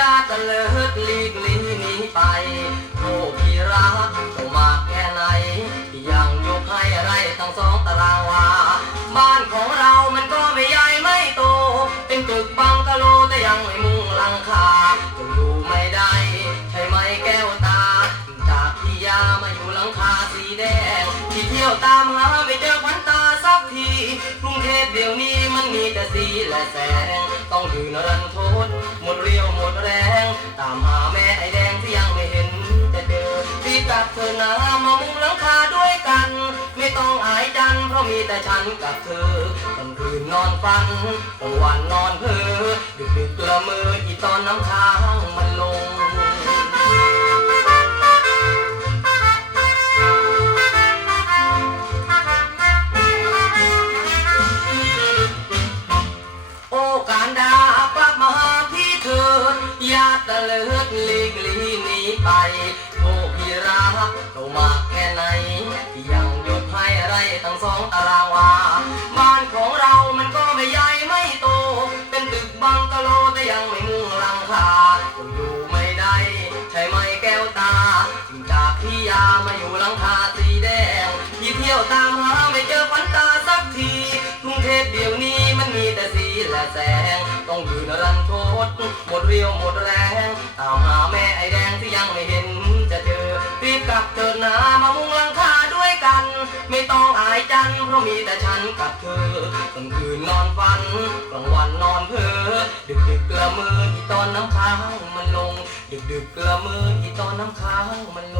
ยาตะเลิกลีกลีหนี้ไปโอ้พี่รักต้องมาแค่ไหนยังยกให้อะไรทั้งสองตารางวา บ้านของเรามันก็ไม่ใหญ่ไม่โต เป็นตึกบังกะโลแต่ยังไม่มุงหลังคาจอยู่ไม่ได้ ใช่ไหมแก้วตา จากพี่ยามาอยู่หลังคาสีแดง ที่เที่ยวตามหาไม่เจอพันตาสักทีกรุงเทพเดี๋ยวนี้มันมีแต่สีและแสง ต้องถือนรันท ดหมดเรียวหมดแรง ตามหาแม่ไอแดงที่ยังไม่เห็นจะเจอรีบกลับเธอนามามุงหลังคาด้วยกัน ไม่ต้องอายจันเพราะมีแต่ฉันกับเธอกลางคืนนอนฝันกลางวันนอนเพ้อดึกดึกละเมออีตอนน้ำชา ตะเลิดหลีกลีหนีไปโอ้พี่รักเรามากแค่ไหนที่ยังหยุดให้ไรทั้งสองตารางวาบ้านของเรามันก็ไม่ใหญ่ไม่โต เป็นตึกบังกะโลแต่ยังไม่มุงหลังคาอยู่ไม่ได้ใช่ไหมแก้วตาจึงจากพี่ยามาอยู่หลังคาสีแดงพี่เที่ยวตามหาไม่เจอขวัญตาสักทีกรุงเทพเดี๋ยวนี้มันมีแต่สีและแสงต้องยืนรันทดหมดเรียวหมดแรง ลับเถิดนามามุงหลังคาด้วยกัน ไม่ต้องอายจันเพราะมีแต่ฉันกับเธอกลางคืนนอนฝันกลางวันนอนเพ้อดึกดึกละเมอที่ตอนน้ำค้างมันลง ดึกดึกละเมอที่ตอนน้ำค้างมันลง